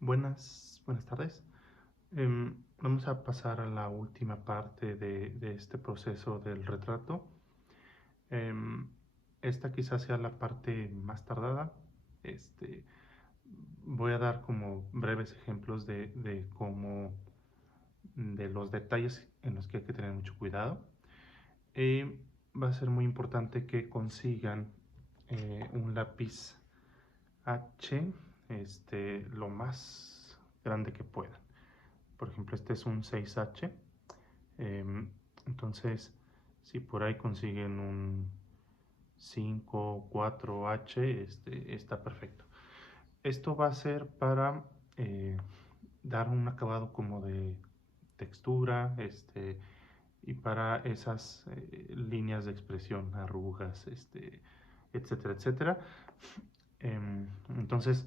Buenas tardes. Vamos a pasar a la última parte de este proceso del retrato. Em, Esta quizás sea la parte más tardada. Este, Voy a dar como breves ejemplos de cómo, de los detalles en los que hay que tener mucho cuidado. Va a ser muy importante que consigan un lápiz H, lo más grande que puedan. Por ejemplo, este es un 6H. Entonces, si por ahí consiguen un 5 4H, está perfecto. Esto va a ser para eh, dar un acabado como de textura, y para esas líneas de expresión, arrugas, etcétera, etcétera. Entonces,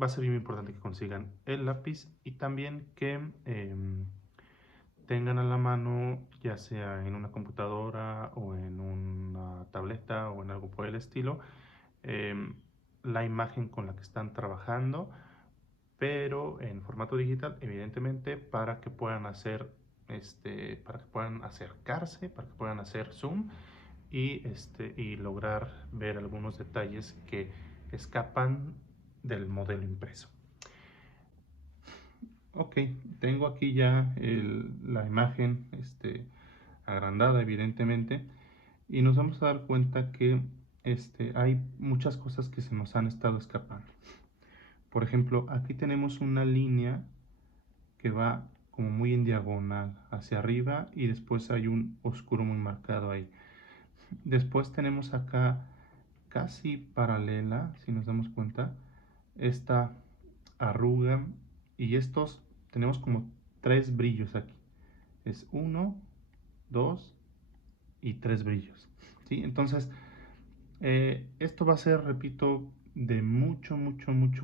va a ser muy importante que consigan el lápiz y también que tengan a la mano, ya sea en una computadora o en una tableta o en algo por el estilo, em, la imagen con la que están trabajando, pero en formato digital, evidentemente, para que puedan hacer, para que puedan acercarse, para que puedan hacer zoom y lograr ver algunos detalles que escapan del modelo impreso. Ok, tengo aquí ya la imagen agrandada, evidentemente, y nos vamos a dar cuenta que hay muchas cosas que se nos han estado escapando. Por ejemplo, aquí tenemos una línea que va como muy en diagonal hacia arriba y después hay un oscuro muy marcado ahí. Después tenemos acá casi paralela, si nos damos cuenta, esta arruga y estos tenemos como tres brillos aquí. Es uno, dos y tres brillos. ¿Sí? Entonces, esto va a ser, repito, de mucho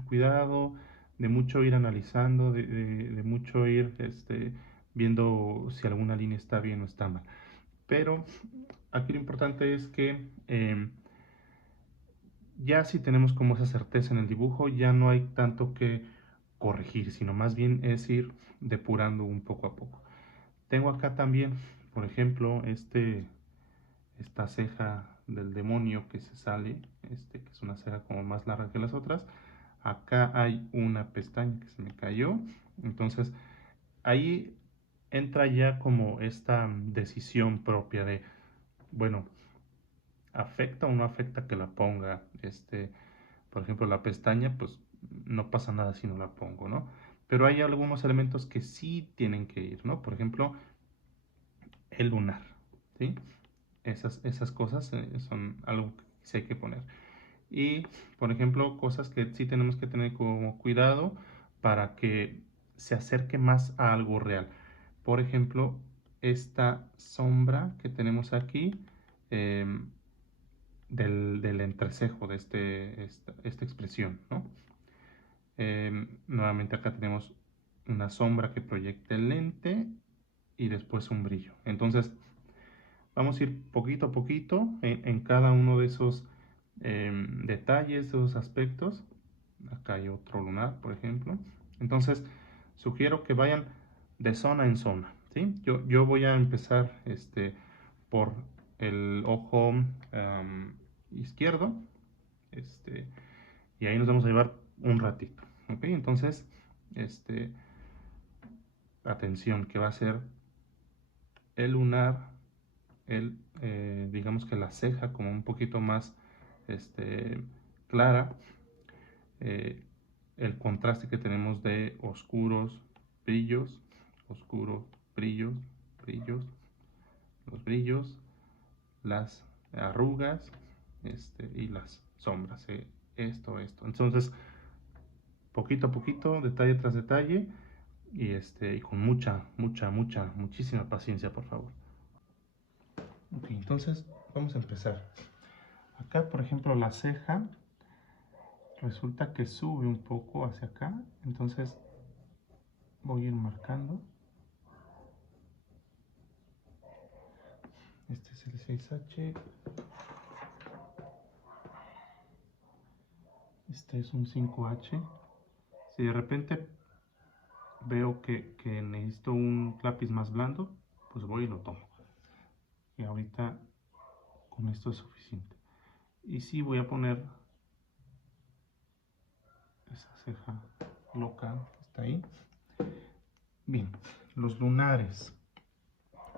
cuidado, de mucho ir analizando, de mucho ir viendo si alguna línea está bien o está mal. Pero aquí lo importante es que ya si tenemos como esa certeza en el dibujo, ya no hay tanto que corregir, sino más bien es ir depurando un poco a poco. Tengo acá también, por ejemplo, esta ceja del demonio que se sale, que es una ceja como más larga que las otras. Acá hay una pestaña que se me cayó. Entonces, ahí entra ya como esta decisión propia de, bueno, ¿afecta o no afecta que la ponga? Por ejemplo, la pestaña, pues no pasa nada si no la pongo, ¿no? Pero hay algunos elementos que sí tienen que ir, ¿no? Por ejemplo, el lunar, ¿sí? Esas cosas son algo que sí hay que poner. Y, por ejemplo, cosas que sí tenemos que tener como cuidado para que se acerque más a algo real. Por ejemplo, esta sombra que tenemos aquí eh, del entrecejo de esta expresión, ¿no? Nuevamente acá tenemos una sombra que proyecta el lente y después un brillo. Entonces, vamos a ir poquito a poquito en cada uno de esos detalles, esos aspectos. Acá hay otro lunar, por ejemplo. Entonces, sugiero que vayan de zona en zona, ¿sí? Yo voy a empezar por el ojo izquierdo, este, y ahí nos vamos a llevar un ratito, ¿ok? Entonces, este, atención, que va a ser el lunar, digamos que la ceja como un poquito más este, clara, eh, el contraste que tenemos de brillos, oscuros, brillos, brillos, los brillos, las arrugas y las sombras, esto. Entonces, poquito a poquito, detalle tras detalle, y con muchísima paciencia, por favor. Ok, entonces vamos a empezar. Acá, por ejemplo, la ceja resulta que sube un poco hacia acá, entonces voy a ir marcando. Este es el 6H, este es un 5H, Si de repente veo que necesito un lápiz más blando, pues voy y lo tomo. Y ahorita con esto es suficiente. Y sí voy a poner esa ceja loca que está ahí. Bien, los lunares.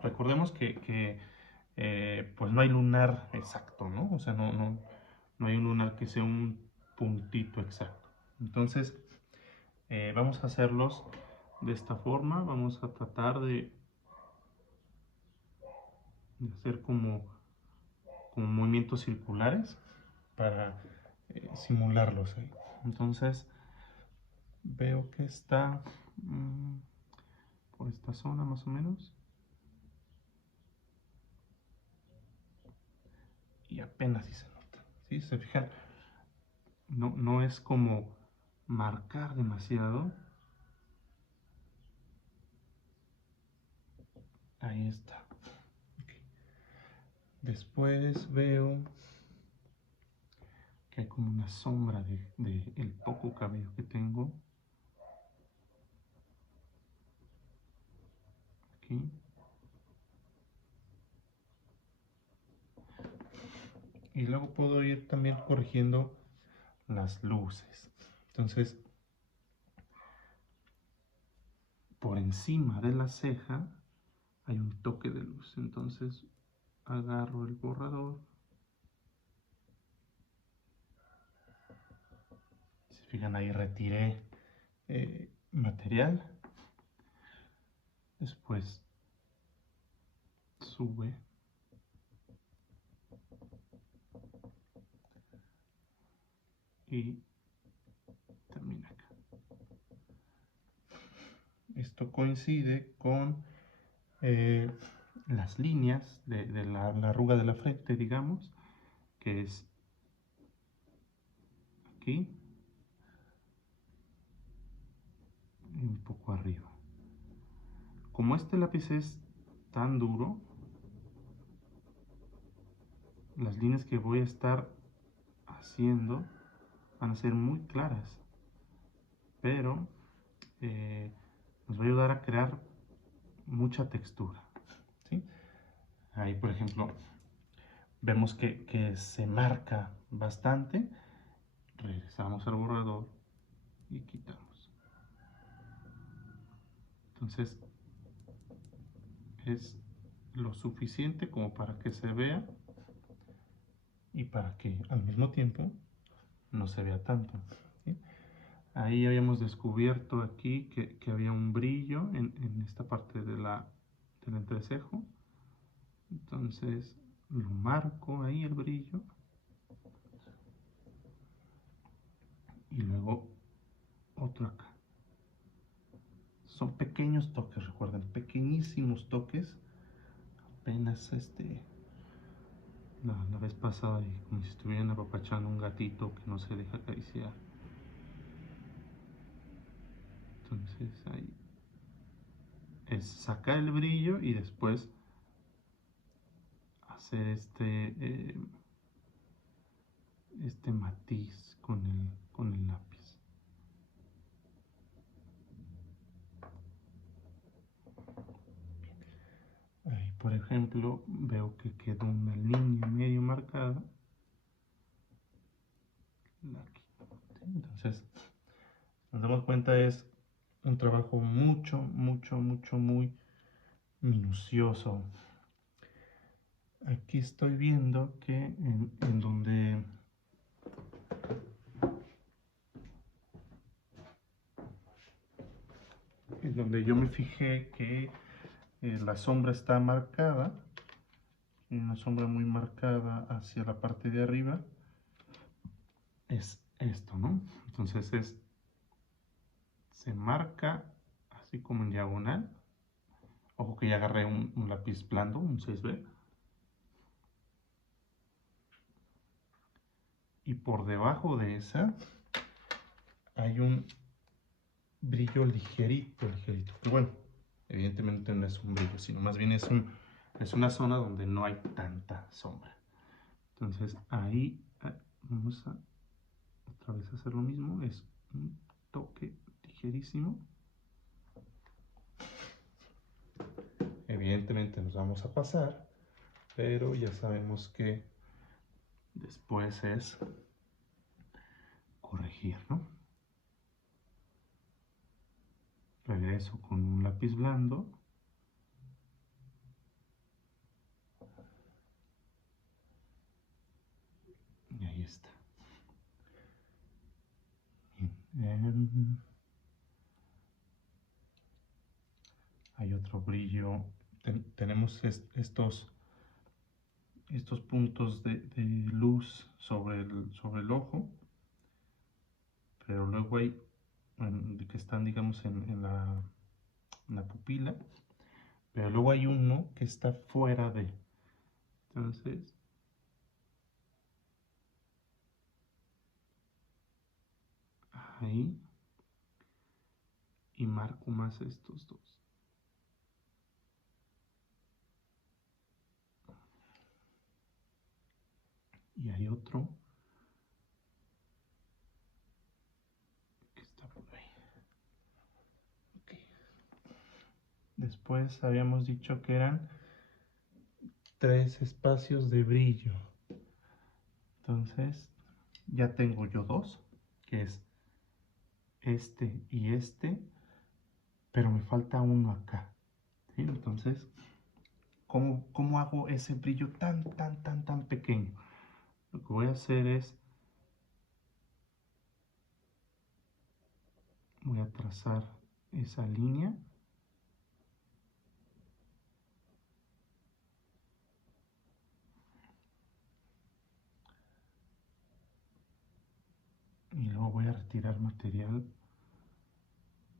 Recordemos que pues no hay lunar exacto, ¿no? O sea, no hay un lunar que sea un puntito exacto. Entonces, vamos a hacerlos de esta forma. Vamos a tratar de hacer como movimientos circulares para simularlos ahí. Entonces, veo que está por esta zona más o menos. Y apenas si se nota. ¿Sí? ¿Se fijan? No es como marcar demasiado. Ahí está. Okay. Después veo que hay como una sombra de el poco cabello que tengo. Aquí. Y luego puedo ir también corrigiendo las luces. Entonces, por encima de la ceja hay un toque de luz. Entonces, agarro el borrador. Si fijan ahí retiré material. Después sube. Y termina acá. Esto coincide con las líneas de la arruga de la frente, digamos, que es aquí y un poco arriba. Como este lápiz es tan duro, las líneas que voy a estar haciendo van a ser muy claras, pero nos va a ayudar a crear mucha textura. ¿Sí? Ahí, por ejemplo, vemos que se marca bastante. Regresamos al borrador y quitamos. Entonces es lo suficiente como para que se vea y para que al mismo tiempo no se vea tanto. ¿Sí? Ahí habíamos descubierto aquí que había un brillo en esta parte del entrecejo. Entonces lo marco ahí el brillo y luego otro acá. Son pequeños toques, recuerden, pequeñísimos toques. Apenas la vez pasada, como si estuvieran apapachando un gatito que no se deja acariciar. Entonces ahí es sacar el brillo y después hacer este matiz con el lápiz. Ahí, por ejemplo, veo que quedó una línea medio marcada. Aquí. Entonces, nos damos cuenta, es un trabajo muy minucioso. Aquí estoy viendo que en donde yo me fijé que la sombra está marcada, una sombra muy marcada hacia la parte de arriba, es esto, ¿no? Entonces se marca así como en diagonal. Ojo que ya agarré un lápiz blando, un 6B. Y por debajo de esa hay un brillo ligerito. Que bueno, evidentemente no es un brillo, sino más bien es una zona donde no hay tanta sombra. Entonces ahí vamos a otra vez hacer lo mismo, es un toque ligerísimo. Evidentemente nos vamos a pasar, pero ya sabemos que después es corregir, ¿no? Regreso con un lápiz blando. Y ahí está. Bien. Hay otro brillo. Tenemos estos puntos de luz sobre el ojo, pero luego hay que están, digamos, en la pupila, pero luego hay uno que está fuera de. Entonces, ahí, y marco más estos dos. Y hay otro que está por ahí. Okay. Después habíamos dicho que eran 3 espacios de brillo. Entonces, ya tengo yo 2, que es este y este, pero me falta uno acá. ¿Sí? Entonces, ¿cómo hago ese brillo tan pequeño? Lo que voy a hacer es, voy a trazar esa línea. Y luego voy a retirar material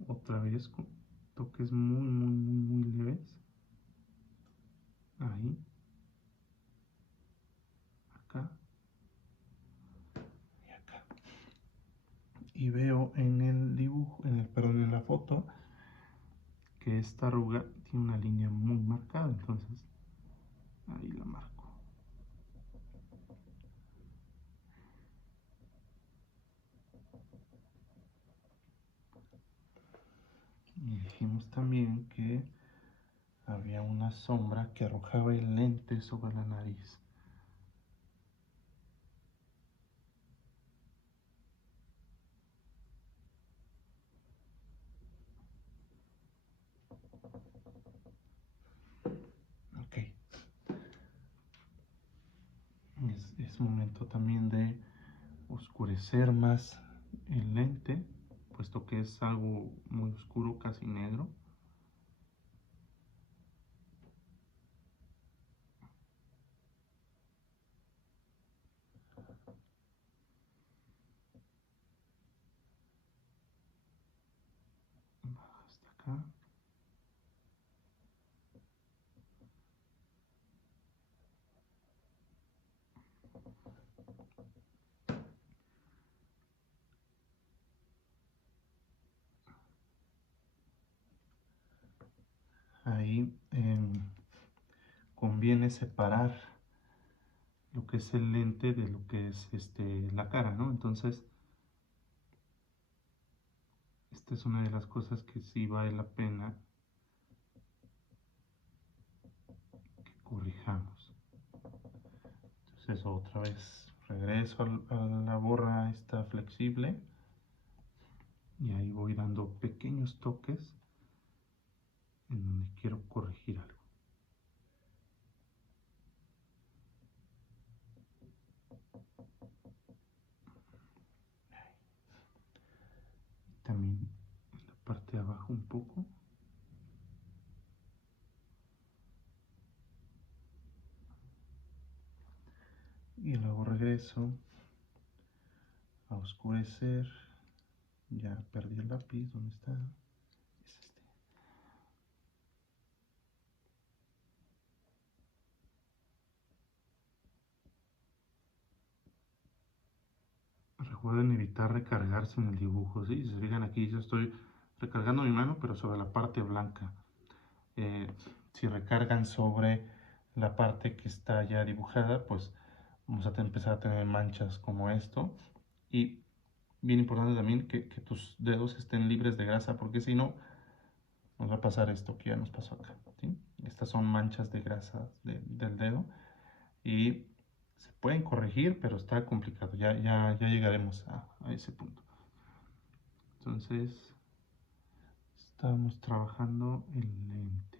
otra vez con toques muy leves. Ahí. Acá. Y acá. Y veo en el dibujo, perdón, en la foto, que esta arruga tiene una línea muy marcada, entonces ahí la marco. Y dijimos también que había una sombra que arrojaba el lente sobre la nariz. Ok. Es momento también de oscurecer más el lente, puesto que es algo muy oscuro, casi negro. Hasta acá. Ahí conviene separar lo que es el lente de lo que es la cara, ¿no? Entonces, esta es una de las cosas que sí vale la pena que corrijamos. Entonces, otra vez regreso a la borra esta flexible y ahí voy dando pequeños toques en donde quiero corregir algo. También en la parte de abajo un poco. Y luego regreso a oscurecer. Ya perdí el lápiz, ¿dónde está? Es este. Recuerden evitar recargarse en el dibujo, ¿sí? Si se fijan aquí, yo estoy recargando mi mano, pero sobre la parte blanca. Si recargan sobre la parte que está ya dibujada, pues vamos a empezar a tener manchas como esto. Y bien importante también que tus dedos estén libres de grasa, porque si no, nos va a pasar esto que ya nos pasó acá, ¿sí? Estas son manchas de grasa del dedo y se pueden corregir, pero está complicado. Ya llegaremos a ese punto. Entonces, estamos trabajando el lente.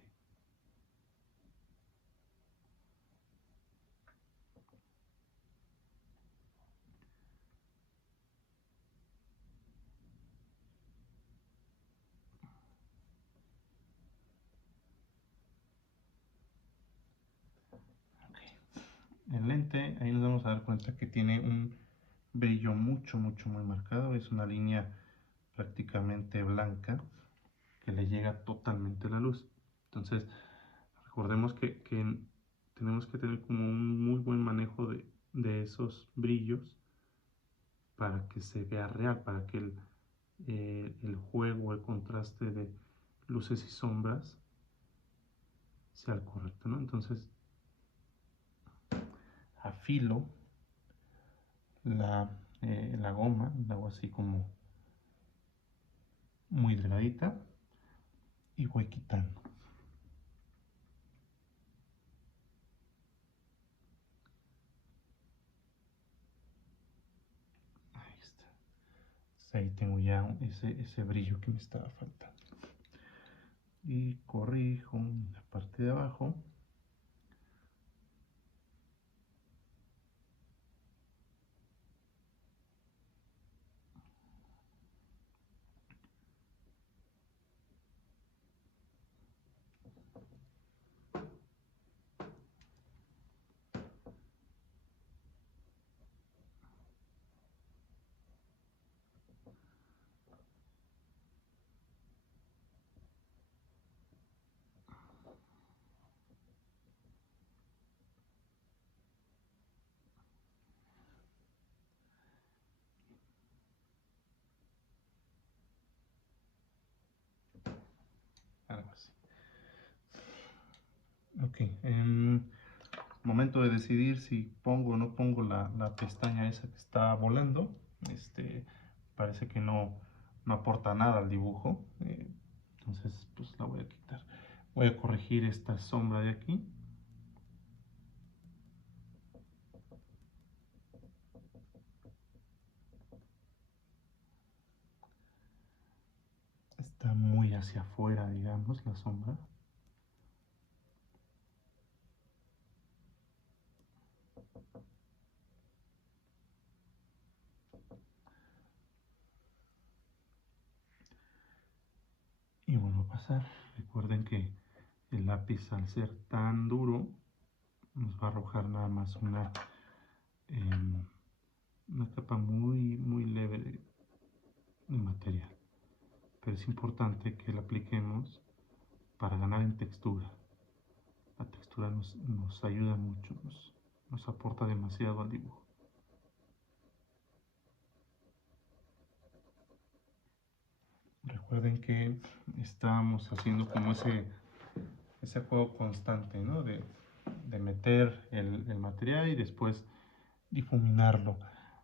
El lente, ahí nos vamos a dar cuenta que tiene un brillo muy marcado. Es una línea prácticamente blanca que le llega totalmente la luz. Entonces, recordemos que tenemos que tener como un muy buen manejo de esos brillos para que se vea real, para que el juego, el contraste de luces y sombras sea el correcto, ¿no? Entonces, afilo la goma, la hago así como muy delgadita y voy quitando. Ahí está. Entonces, ahí tengo ya ese brillo que me estaba faltando. Y corrijo la parte de abajo. Algo así. Ok, momento de decidir si pongo o no pongo la pestaña esa que está volando. Parece que no aporta nada al dibujo, entonces pues la voy a quitar. Voy a corregir esta sombra de aquí. Está muy hacia afuera, digamos, la sombra. Y vuelvo a pasar. Recuerden que el lápiz, al ser tan duro, nos va a arrojar nada más una capa muy leve de material. Pero es importante que la apliquemos para ganar en textura. La textura nos ayuda mucho, nos aporta demasiado al dibujo. Recuerden que estamos haciendo como ese juego constante, ¿no? De meter el material y después difuminarlo.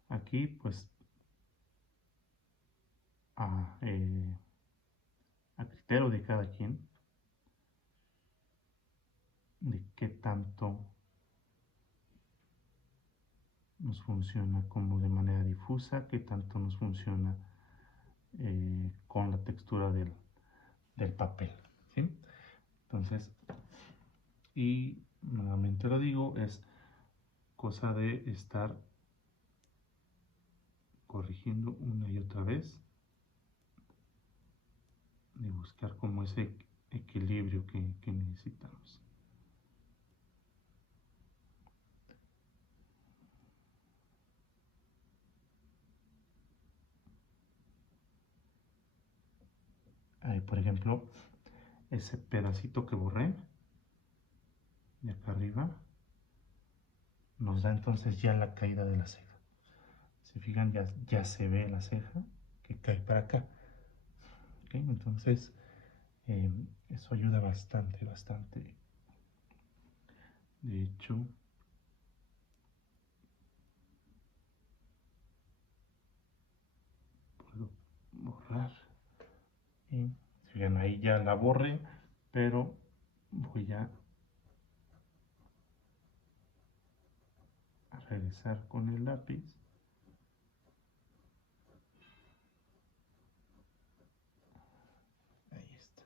Aquí, pues, a criterio de cada quien, de qué tanto nos funciona como de manera difusa, qué tanto nos funciona con la textura del papel, ¿sí? Entonces, y nuevamente lo digo, es cosa de estar corrigiendo una y otra vez, de buscar como ese equilibrio que necesitamos. Ahí, por ejemplo, ese pedacito que borré de acá arriba nos da entonces ya la caída de la ceja. Se fijan, ya se ve la ceja que cae para acá. ¿Okay? Entonces, eso ayuda bastante. De hecho, borrar. Y fíjense, ahí ya la borré, pero voy a regresar con el lápiz. Ahí está.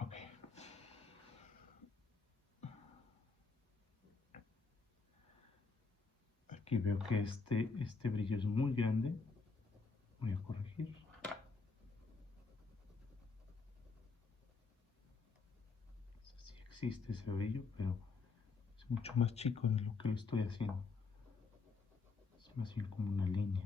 Ok. Aquí veo que este brillo es muy grande. Voy a corregir. Sí existe ese brillo, pero es mucho más chico de lo que lo estoy haciendo. Es más bien como una línea.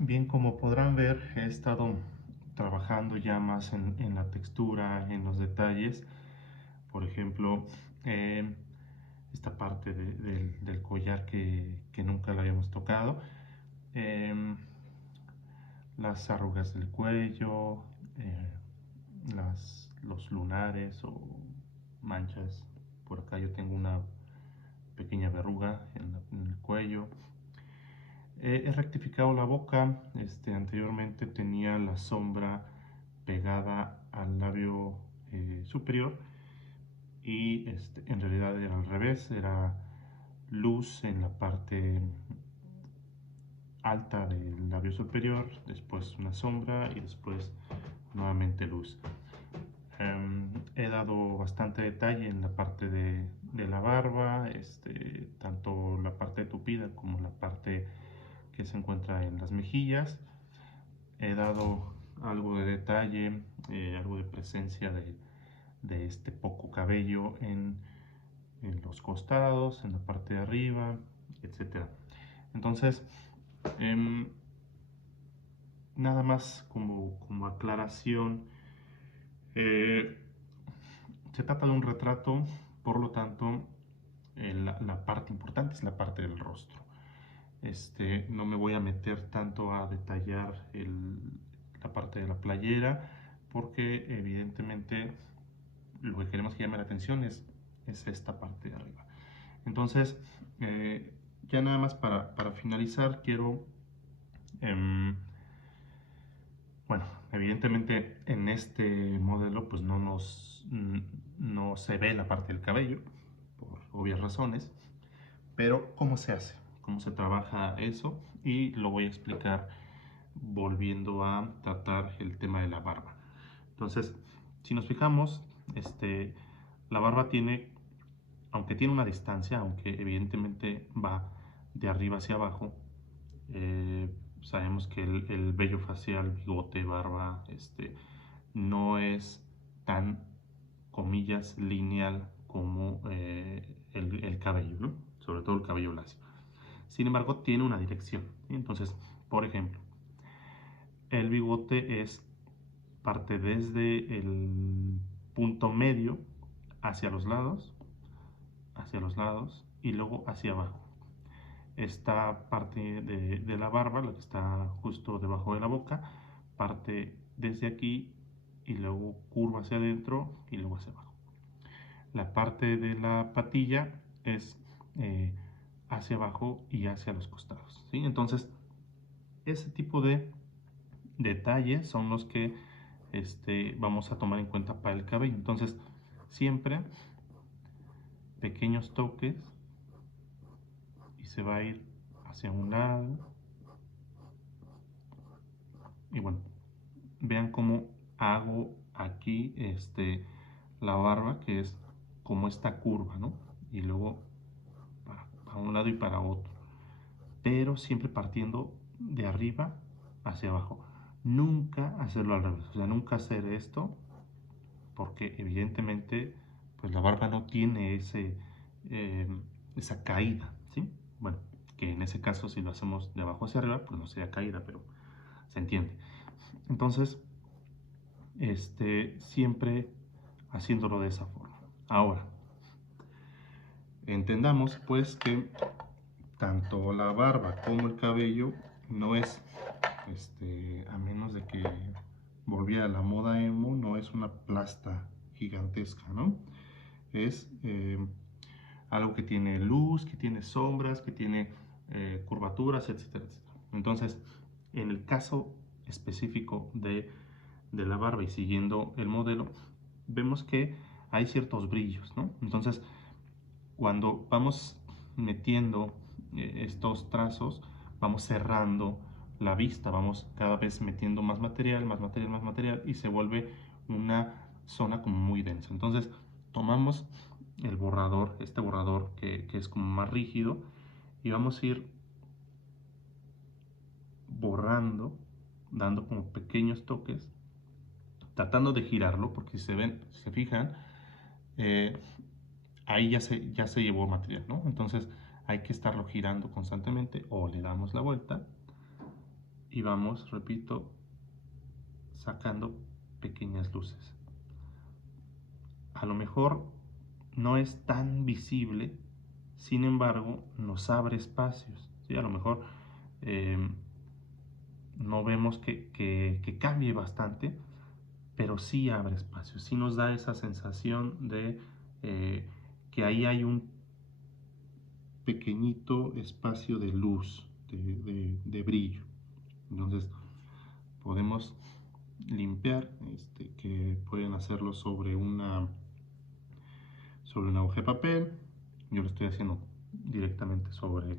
Bien, como podrán ver, he estado trabajando ya más en la textura, en los detalles. Por ejemplo, esta parte del collar que nunca la habíamos tocado. Em, las arrugas del cuello, los lunares o manchas. Por acá yo tengo una pequeña verruga en el cuello. He rectificado la boca. Anteriormente tenía la sombra pegada al labio superior y en realidad era al revés, era luz en la parte alta del labio superior, después una sombra y después nuevamente luz. He dado bastante detalle en la parte de la barba, tanto la parte tupida como la parte que se encuentra en las mejillas. He dado algo de detalle, algo de presencia de este poco cabello en los costados, en la parte de arriba, etc. Entonces, eh, nada más como aclaración, eh, se trata de un retrato, por lo tanto, la parte importante es la parte del rostro. No me voy a meter tanto a detallar la parte de la playera, porque evidentemente lo que queremos que llame la atención es esta parte de arriba. Entonces, ya nada más para finalizar, quiero, bueno, evidentemente en este modelo pues no se ve la parte del cabello, por obvias razones, pero ¿cómo se hace? ¿Cómo se trabaja eso? Y lo voy a explicar volviendo a tratar el tema de la barba. Entonces, si nos fijamos, la barba tiene, aunque tiene una distancia, aunque evidentemente va de arriba hacia abajo, sabemos que el vello facial, bigote, barba, no es tan, comillas, lineal como el cabello, ¿no? Sobre todo el cabello lacio. Sin embargo, tiene una dirección. Entonces, por ejemplo, el bigote parte desde el punto medio hacia los lados y luego hacia abajo. Esta parte de la barba, la que está justo debajo de la boca, parte desde aquí y luego curva hacia adentro y luego hacia abajo. La parte de la patilla es hacia abajo y hacia los costados, ¿sí? Entonces, ese tipo de detalles son los que vamos a tomar en cuenta para el cabello. Entonces, siempre pequeños toques y se va a ir hacia un lado. Y bueno, vean cómo hago aquí la barba, que es como esta curva, ¿no? Y luego para un lado y para otro, pero siempre partiendo de arriba hacia abajo. nunca hacerlo al revés, o sea, nunca hacer esto, porque evidentemente pues la barba no tiene eh, esa caída, ¿sí? Bueno, que en ese caso si lo hacemos de abajo hacia arriba, pues no sería caída, pero se entiende. Entonces, siempre haciéndolo de esa forma. Ahora, entendamos pues que tanto la barba como el cabello no es, a menos de que volviera a la moda emo, no es una plasta gigantesca, ¿no? Es algo que tiene luz, que tiene sombras, que tiene curvaturas, etcétera, etcétera. Entonces, en el caso específico de la barba y siguiendo el modelo, vemos que hay ciertos brillos, ¿no? Entonces, cuando vamos metiendo estos trazos, vamos cerrando la vista, vamos cada vez metiendo más material, más material, más material, y se vuelve una zona como muy densa. Entonces, tomamos el borrador, este borrador que es como más rígido, y vamos a ir borrando, dando como pequeños toques, tratando de girarlo, porque si se ven, si se fijan, eh, ahí ya se llevó material, ¿no? Entonces hay que estarlo girando constantemente o le damos la vuelta y vamos, repito, sacando pequeñas luces. A lo mejor no es tan visible, sin embargo, nos abre espacios, ¿sí? A lo mejor eh, no vemos que cambie bastante, pero sí abre espacios, sí nos da esa sensación de que ahí hay un pequeñito espacio de luz, de brillo. Entonces podemos limpiar, que pueden hacerlo sobre una hoja de papel. Yo lo estoy haciendo directamente sobre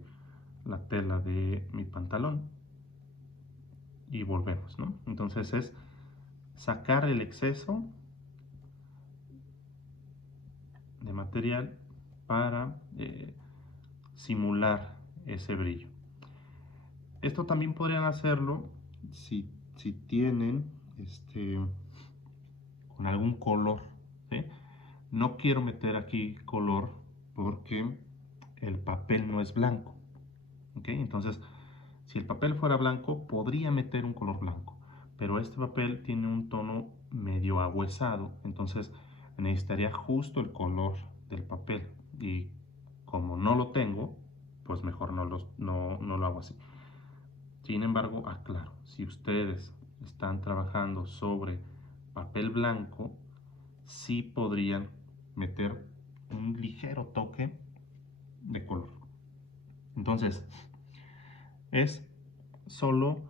la tela de mi pantalón y volvemos, ¿no? Entonces es sacar el exceso de material para simular ese brillo. Esto también podrían hacerlo si tienen con algún color, ¿sí? No quiero meter aquí color porque el papel no es blanco, ¿ok? Entonces, si el papel fuera blanco, podría meter un color blanco, pero este papel tiene un tono medio ahuesado, entonces necesitaría justo el color del papel, y como no lo tengo, pues mejor no lo hago así. Sin embargo, aclaro, si ustedes están trabajando sobre papel blanco, sí podrían meter un ligero toque de color. Entonces, es solo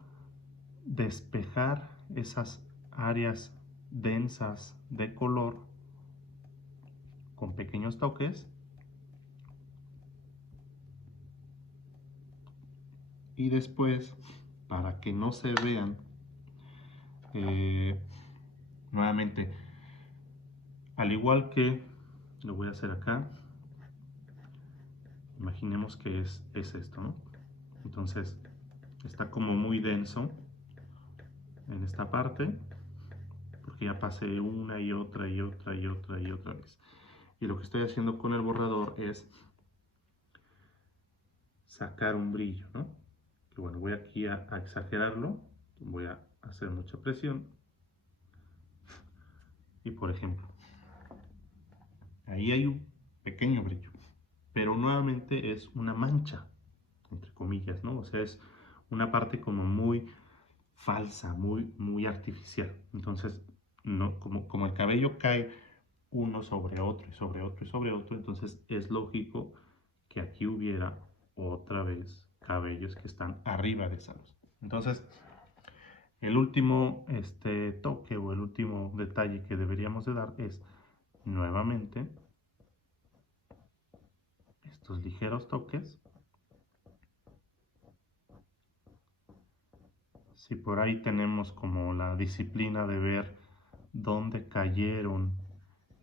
despejar esas áreas densas de color con pequeños toques, y después, para que no se vean nuevamente, al igual que lo voy a hacer acá, imaginemos que es esto, ¿no? Entonces está como muy denso en esta parte, porque ya pasé una y otra y otra y otra y otra vez. Y lo que estoy haciendo con el borrador es sacar un brillo, ¿no? Que bueno, voy aquí a exagerarlo, voy a hacer mucha presión, y por ejemplo, ahí hay un pequeño brillo, pero nuevamente es una mancha, entre comillas, ¿no? O sea, es una parte como muy falsa, muy artificial. Entonces, no, como el cabello cae uno sobre otro y sobre otro y sobre otro, entonces es lógico que aquí hubiera otra vez cabellos que están arriba de esa luz. Entonces, el último toque o el último detalle que deberíamos de dar es nuevamente estos ligeros toques. Si por ahí tenemos como la disciplina de ver dónde cayeron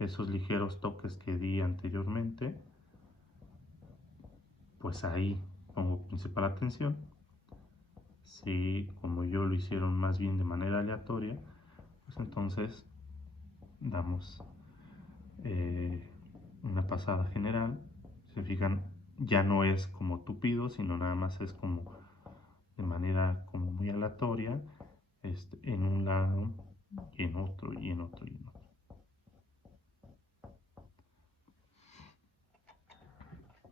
esos ligeros toques que di anteriormente, pues ahí pongo principal atención Si como yo lo hicieron más bien de manera aleatoria, pues entonces damos una pasada general. Se fijan, ya no es como tupido, sino nada más es como de manera como muy aleatoria, en un lado y en otro y en otro y en otro.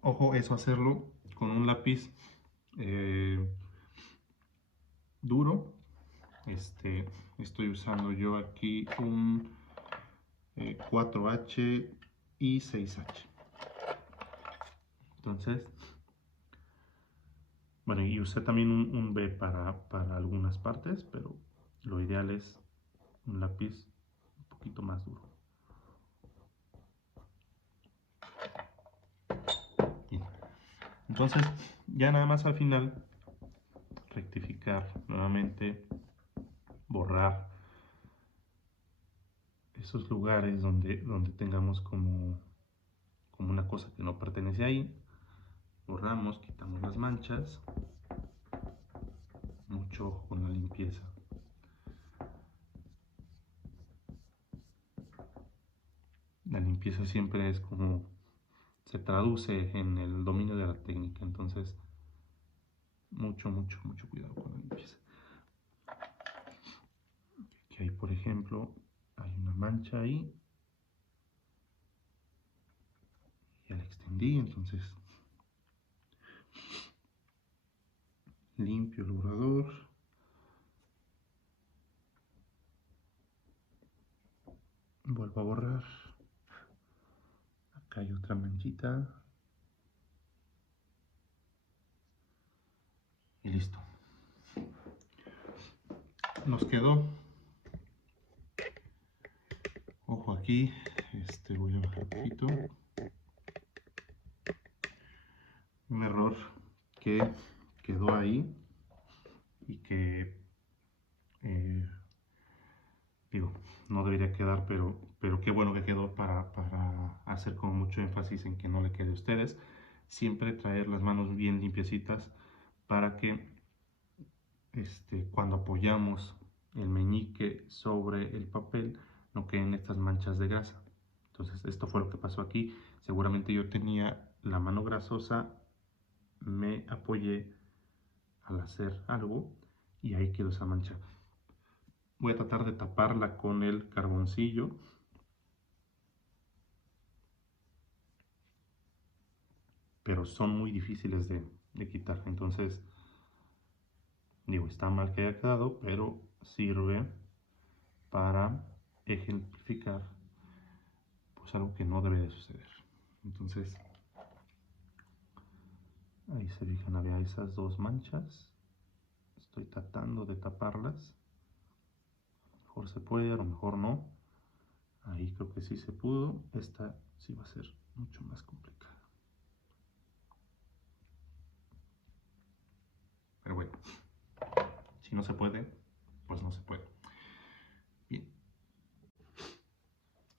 Ojo, eso hacerlo con un lápiz duro. Estoy usando yo aquí un 4H y 6H. Entonces, bueno, y usé también un B para algunas partes, pero lo ideal es un lápiz un poquito más duro. Bien. Entonces, ya nada más al final, rectificar nuevamente, borrar esos lugares donde tengamos como una cosa que no pertenece ahí. Borramos, quitamos las manchas. Mucho ojo con la limpieza. La limpieza siempre es como se traduce en el dominio de la técnica, entonces mucho cuidado con la limpieza. Aquí hay, por ejemplo, hay una mancha ahí, ya la extendí, entonces limpio el borrador, vuelvo a borrar, acá hay otra manchita y listo. Nos quedó, ojo aquí, voy a bajar un poquito, un error que quedó ahí y que digo, no debería quedar, pero qué bueno que quedó para hacer con mucho énfasis en que no le quede a ustedes. Siempre traer las manos bien limpiecitas para que cuando apoyamos el meñique sobre el papel no queden estas manchas de grasa. Entonces esto fue lo que pasó aquí. Seguramente yo tenía la mano grasosa, me apoyé al hacer algo y ahí quedó esa mancha. Voy a tratar de taparla con el carboncillo, pero son muy difíciles de quitar. Entonces, digo, está mal que haya quedado, pero sirve para ejemplificar pues algo que no debe de suceder. Entonces, ahí se fijan, había esas dos manchas. Estoy tratando de taparlas. A lo mejor se puede, a lo mejor no. Ahí creo que sí se pudo. Esta sí va a ser mucho más complicada. Pero bueno, si no se puede, pues no se puede. Bien.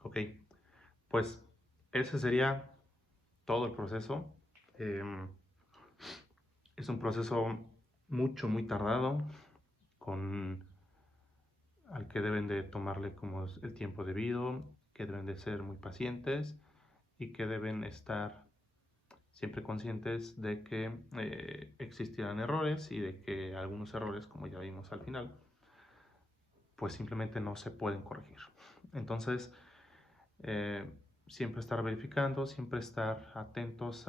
Ok, pues ese sería todo el proceso. Es un proceso muy tardado, al que deben de tomarle como el tiempo debido, que deben de ser muy pacientes y que deben estar siempre conscientes de que existirán errores y de que algunos errores, como ya vimos al final, pues simplemente no se pueden corregir. Entonces, siempre estar verificando, siempre estar atentos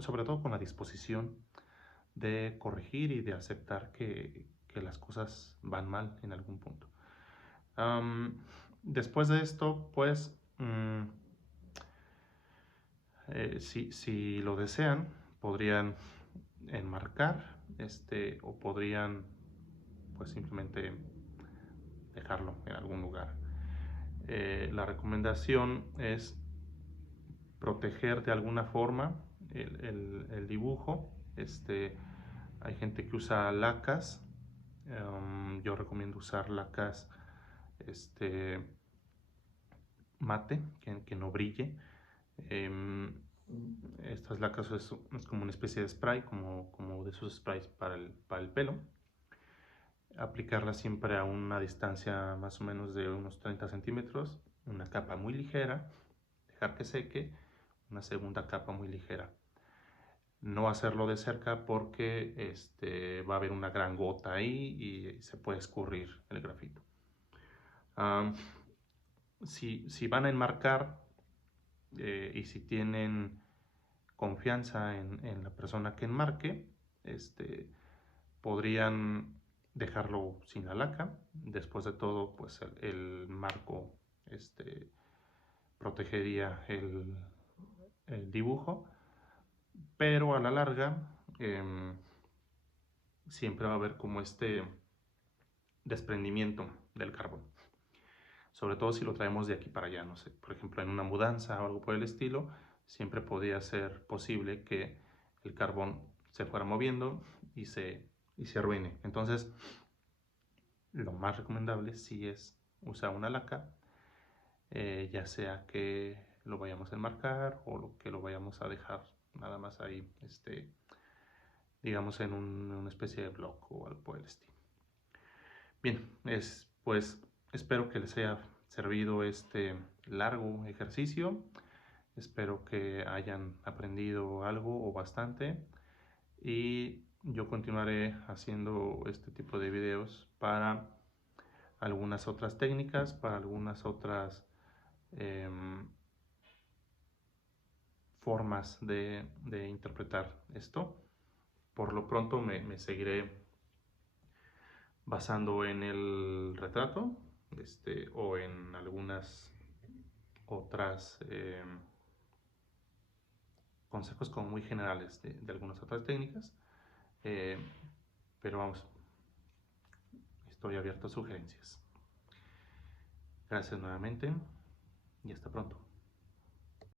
sobre todo con la disposición de corregir y de aceptar que las cosas van mal en algún punto. Después de esto, pues, si lo desean, podrían enmarcar o podrían pues simplemente dejarlo en algún lugar. La recomendación es proteger de alguna forma el dibujo. Hay gente que usa lacas. Yo recomiendo usar lacas mate, que no brille. Estas lacas es como una especie de spray, como de esos sprays para el pelo. Aplicarla siempre a una distancia más o menos de unos 30 centímetros, una capa muy ligera, dejar que seque, una segunda capa muy ligera. No hacerlo de cerca porque va a haber una gran gota ahí y se puede escurrir el grafito. Si van a enmarcar y si tienen confianza en la persona que enmarque, podrían dejarlo sin la laca. Después de todo, pues el marco protegería el dibujo, pero a la larga siempre va a haber como desprendimiento del carbón. Sobre todo si lo traemos de aquí para allá, no sé, por ejemplo en una mudanza o algo por el estilo, siempre podría ser posible que el carbón se fuera moviendo y se arruine. Entonces, lo más recomendable sí es usar una laca, ya sea que lo vayamos a enmarcar o que lo vayamos a dejar nada más ahí, digamos en una especie de block o algo por el estilo. Bien, pues espero que les haya servido este largo ejercicio. Espero que hayan aprendido algo o bastante. Y yo continuaré haciendo este tipo de videos para algunas otras técnicas, para algunas otras formas de interpretar esto. Por lo pronto me seguiré basando en el retrato o en algunas otras consejos como muy generales de algunas otras técnicas, eh, pero vamos, estoy abierto a sugerencias. Gracias nuevamente y hasta pronto.